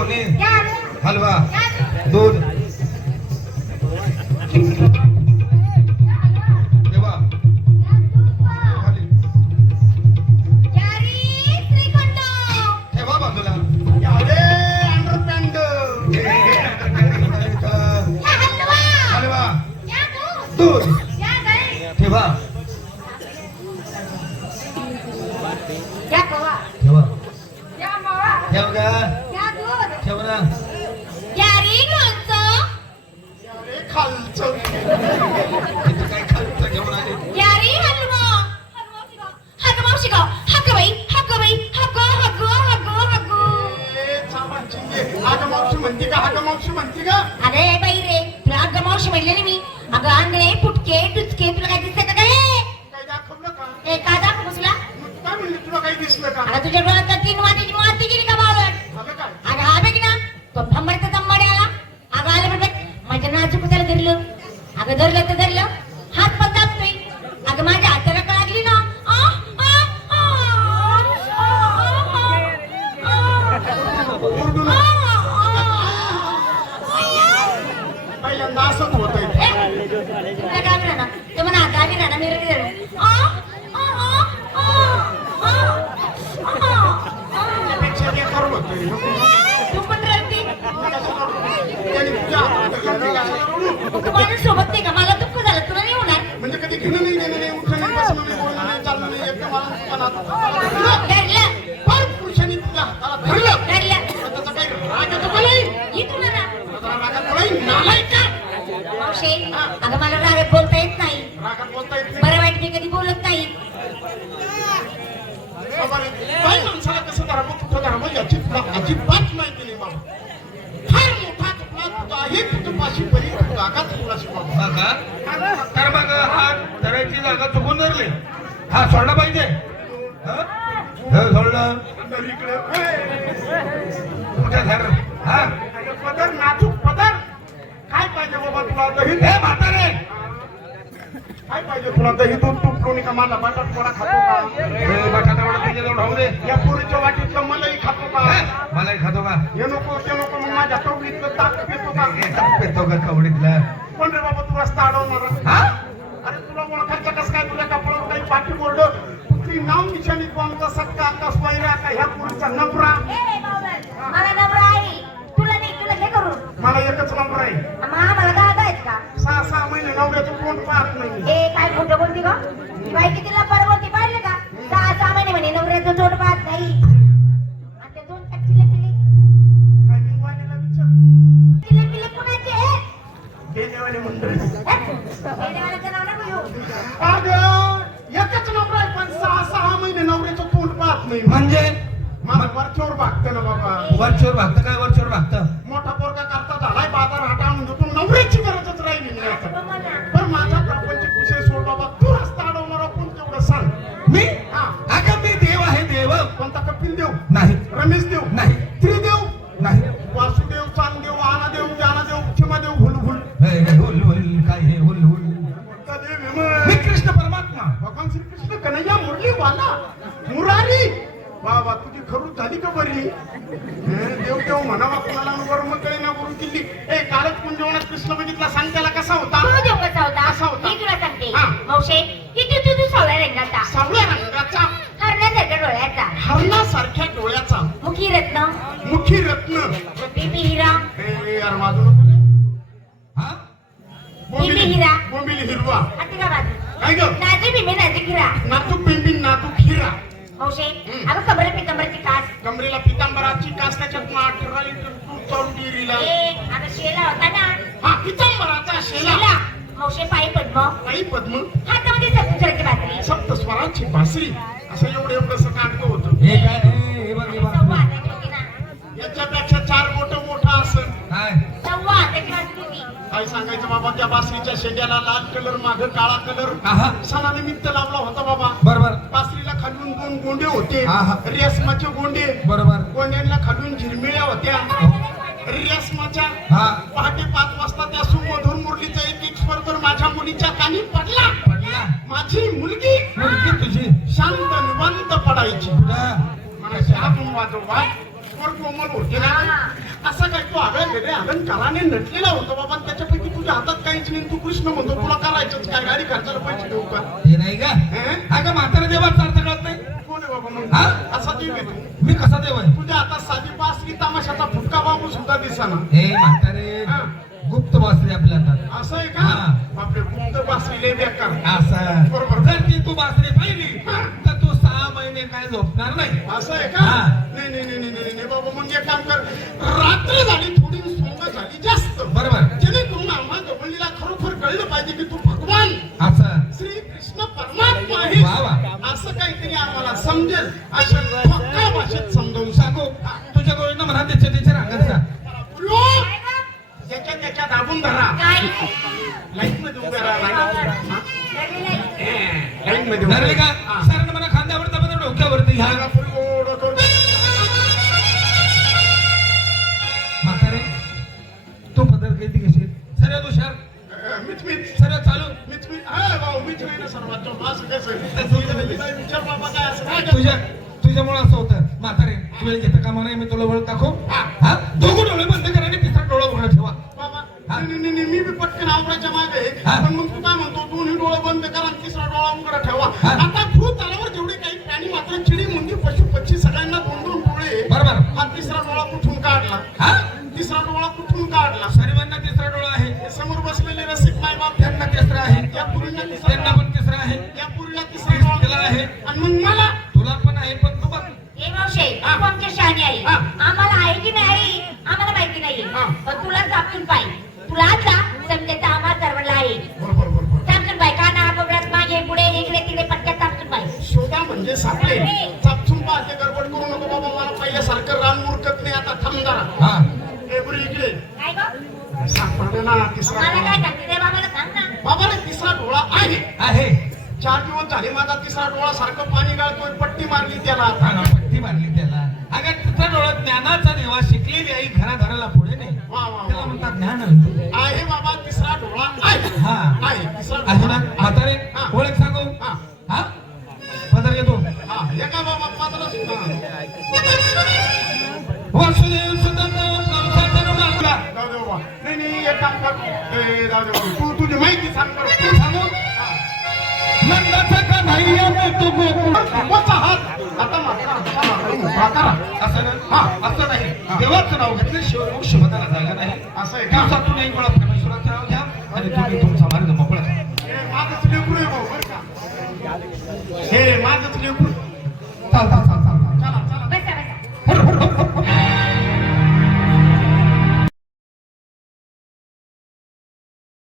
लोणी, हलवा, दूध. देवा खाली ठेवा बाजूला. अरे अंडरपॅन्ट हलवा, दूध ठेवा. ठेवा ठेव का ठेव ना. खालचं इथं काय खालचं घेऊन आले. आगमावशी म्हणते का आगमावशी म्हणते का अरे बाई रे तुला अगं मावशी म्हणले ना मी. अगं आंगळे फुटके टुचके तुला काय दिसतं का काय काय दाखवलं का काय दाखवू तुला. काय म्हणले तुला काही दिसलं का अगं तुझ्या डोळ्यात तर तीन मातीची माती गेली का बावळट. अगं काय अगं हा बघ ना तो फंबडचा दंबाडे आला. अगं आले बघ माझ्या नाजूक त्याला धरलं. अगं धरलं तर धरलं हात पण दाबतोय. अगं माझ्या हाताला का लागली ना. ओरडू नका. पहिल्यांदा असंच होतंय तुला काय म्हणा तो म्हणा आता आम्ही राहणार मी त्यापेक्षा बेकार होतोय तू पण रडती. त्याने तुझ्या हातात धरलं का? तू माझ्यासोबत नाही का मला दुःख झालं तुला नाही होणार. म्हणजे कधी घेणं नाही देणं नाही उठणं नाही बसणं नाही बोलणं नाही चालणं नाही एकदम मला दुकानात धरलं फार पुरुषांनी तुझ्या हाताला धरलं धरलं त्याचा काही राग येतो का नाही ही तुला ना जरा रागात बोलाय नालायक का मावशे अगं मला रागात बोलता येत नाही. रागात बोलता येत नाही बरं वाईट मी कधी बोलत नाही. बाबा रे, बाई माणसाला कसं धरावं कुठं धरावं याची तुला अजिबात माहिती नाही बाबा फार मोठा तुला तुझा आहे कुटुंबाशी परी रागात तुला शिकवा हा का तर मग हा धरायची जागा चुकून धरली. हा सोडला पाहिजे. सोडलं तर इकडे तुमच्या धर. हा अगं पदर नाजूक पदर काय पाहिजे बाबा तुला दही हे म्हातारे काय पाहिजे तुला दही दूध तूप लोणी का माझा बटाट पोळा खातो का बटाटा वडा तुझ्या जवळ राहू दे. या पुरीच्या वाटीतलं मलाही खातो का मलाही खातो का. हे नको ते नको मग माझ्या कवडीतलं ताक पितो का पेतो का कवडीतलं. पण रे बाबा तू रस्ता अडवणार हा अरे तुला ओळखायचं कसं काय तुझ्या कपड्यावर काही पाठी बोर्ड तुझी नाव निशाणी कोणता सक्का आकाश वैरा का ह्या पुरीचा नबरा मला नवरा आहे तुला नाही तुला हे करू मला एकच नंबर आहे आम्हाला दादा आहेत का 6 महिने नवऱ्याचं तोंड पाहत नाही हे काय खोटं बोलती का बाई कितीला परवडती पाहिलं का 6 महिने म्हणे नवऱ्याचं तोंड पाहत नाही. आणि ते 2 टक्के पिले काय मी वाणीला विचार पिले कुणाचे हे? हे देवाने मंडळी हे देवाचं नाव नको घेऊ. अगं एकच नंबर आहे पण 6 महिने नवऱ्याचं तोंड पाहत नाही म्हणजे मला वरचोर भागतं ना बाबा वरचोर भागतं काय वरचोर भागतं. मोठा पोरगा करता झालाय बाजार हाटा म्हणजे तू नवऱ्याची गरजच राहिली नाही आता. पण माझा प्रापंचिक विषय सोड बाबा तू रस्ता अडवणारा कोण तेवढं सांग मी हा अगं मी देव आहे देव. कोणता कपिल देव नाही रमेश देव नाही त्रिदेव नाही. वासुदेव चांगदेव आनादेव ज्ञानदेव क्षमादेव हुलहुल हे हुल हुल काय हे हुल हुल. देव मी कृष्ण परमात्मा. भगवान श्रीकृष्ण कन्हैया मुरली वाला मुरारी बाबा तुझी खरूच झाली का बरी देव देव म्हणावा कुणाला वर मग कळे ना वरून किल्ली ए कालच कुंजवनात कृष्ण बघितला सांग त्याला कसा होता तू देव कसा होता कसा होता? मी तुला सांगते हा. मावशे किती तू सावळ्या रंगाचा सावळ्या रंगाचा हरण्यासारख्या डोळ्याचा हरणासारख्या डोळ्याचा मुखी रत्न मुखी रत्न पिपी हिरा ए यार वाजू नको हा पिपी हिरा बोंबिली हिरवा आता का बाजू काय ग नाजूक भीमे नाजूक हिरा नातूक बिंबी नातूक हिरा मावशे अगं कमरे पिकंबरची कास कमरेला पितांबराची कास त्याच्यात 18 लिटर दूध चालून डिरीला अगं शेला होता ना हा पितांबराचा शेला शेला मावशे पायी पद्म आई पद्म हातामध्ये सप्तस्वराची बातरी सप्त स्वराची बासरी असं एवढं काढतो होतं हे काय हे बघ हे बघ. सव्वा हाताची होती ना याच्यापेक्षा 4 बोट मोठा असेल काय सव्वा हाताची बाजू होती काय सांगायचं बाबा त्या बासरीच्या शेंड्याला लाल कलर माग काळा कलर आहा सणानिमित्त लावला होता बाबा बरोबर बासरीला खालून 2 गोंडे होते आहा. रेशमाचे गोंडे बरोबर गोंड्यांना खालून झिरमिळ्या होत्या रेशमाच्या हा पहाटे 5 वाजता त्या सुमधुर मुरलीचा एक स्वर तर माझ्या मुलीच्या कानी पडला पडला. माझी मुलगी मुलगी तुझी शांत निवांत पडायची कुठं? मला आतून वाजव वाज स्वर कोमल होते ना रे अगं कलाने नटलेला होता बाबा त्याच्यापैकी तुझ्या हातात काहीच नाही तू कृष्ण म्हणतो तुला करायचंच काय गाडी खर्चाला पैसे देऊ का हे नाही का हे? अगं म्हातारा देवाचा अर्थ कळत नाही कोण आहे बाबा हा? मग असा जीव घेतो मी कसा देव आहे तुझ्या हातात साधी बासरी तमाशाचा फुटका बाबू सुद्धा दिसाना हे म्हातारे हा. गुप्त बासरी आपल्या हातात असं आहे का हा. बापरे गुप्त बासरी लय बेकार असं बरोबर. जर ती तू बासरी पाहिली तर तू 6 महिने काय झोपणार नाही असं आहे का हा. नाही नाही नाही नाही नाही, नाही बाबा मग एक काम कर रात्र झाली थोडी सोंग झाली जास्त बरोबर जेणेकरून आम्हा गवळीला खरोखर कळलं पाहिजे की तू भगवान असं श्री कृष्ण परमात्मा आहे वा वा. असं काहीतरी आम्हाला समजेल अशा पक्का भाषेत समजावून सांगू तुझ्या गोळीनं म्हणा त्याच्या रांगत जा ज्याच्या त्याच्या दाबून धरा काय लाईन मध्ये उभ्या राहा घरी नाही. लाईन मध्ये धरले का सर म्हणा खांद्यावर तर डोक्यावरती घ्या म्हातारे तू पदर किती घेशील सर तुषार मीच मीच सर चालू मीच मीच हा भाऊ मीच नाही ना सर्वात असं कसं विचार बाबा काय असं काय तुझ्या तुझ्यामुळे असं होतं म्हातारे वेळ घेता कामा नाही मी तुला वळ दाखव हा दोघं डोळे बंद करा आणि तिसरा डोळा उघडा ठेवा बाबा नाही नाही नाही, मी बी पटकन आवराच्या मागे आहे. हा. पण मग तू काय म्हणतो दोन्ही डोळे बंद करा आणि तिसरा डोळा उघडा ठेवा हा. आता भूतलावर जेवढे काही प्राणी मात्र चिडी मुंगी पशु पक्षी सगळ्यांना दोन दोन डोळे बरोबर हा तिसरा डोळा कुठून काढला हा तिसरा डोळा कुठून काढला सर्वांना तिसरा डोळा आहे समोर बसलेले रसिक माय बाप त्यांना तिसरा आहे या पुरीला तिसरा त्यांना डोळा पण तिसरा आहे या पुरीला तिसरा डोळा तिला आहे आणि मग मला तुला पण आहे पण तू बघ हे मावशे तू आमच्या शहाणी आहे हा. आम्हाला आहे की नाही आम्हाला माहिती नाहीये हा. पण तुला जापून पाहिजे तुला आता समजे तर आम्हाला सर्वांना आहे बरोबर बरोबर चापसून पाय काना बघत मागे पुढे इकडे तिकडे पटक्यात चापसून पाय शोधा म्हणजे सापडे चापसून पाहते गडबड करू नको बाबा मला पहिल्यासारखं रान मुरकत नाही आता थांब जरा हा ए बुरी इकडे काय गं सापडले ना तिसरा मला डोळा काय सांगते ते बाबाला सांग ना बाबा रे तिसरा डोळा आहे आहे 4 दिवस झाले माझा तिसरा डोळा सारखं पाणी गाळतोय पट्टी मारली त्याला हा ना, पट्टी मारली त्याला अगं तिसरा डोळा ज्ञानाचा देवा शिकलेली आई घराघराला पुढे नाही वा वा त्याला वा. म्हणतात ज्ञान आहे बाबा तिसरा डोळा आहे हा आहे तिसरा आहे डोळा ना म्हातारे हा. ओळख सांगू हा हा पदर घेतो हा एका बाबा पात्र सुद्धा वासुदेव सुदामा कंसाचा मागला जाऊ दे बाबा नाही नाही एक काम कर ए, जाऊ दे बाबा. तू तुझी माहिती सांग बरं तू सांगू नंदाचा का नाही तू गोकुळ देवाचा हात आता माझा हातचा मागे उभा करा असं ना हा. असं नाही देवाचं नाव घेतलं शिवरूप शोधाला जागा नाही असं आहे का दिवसातून एक वेळा परमेश्वराचं नाव घ्या आणि तुम्ही तुमचा मार्ग मोकळा करा. हे माझंच लेकरू आहे भाऊ बरं का हे माझंच लेकरू चालता चालता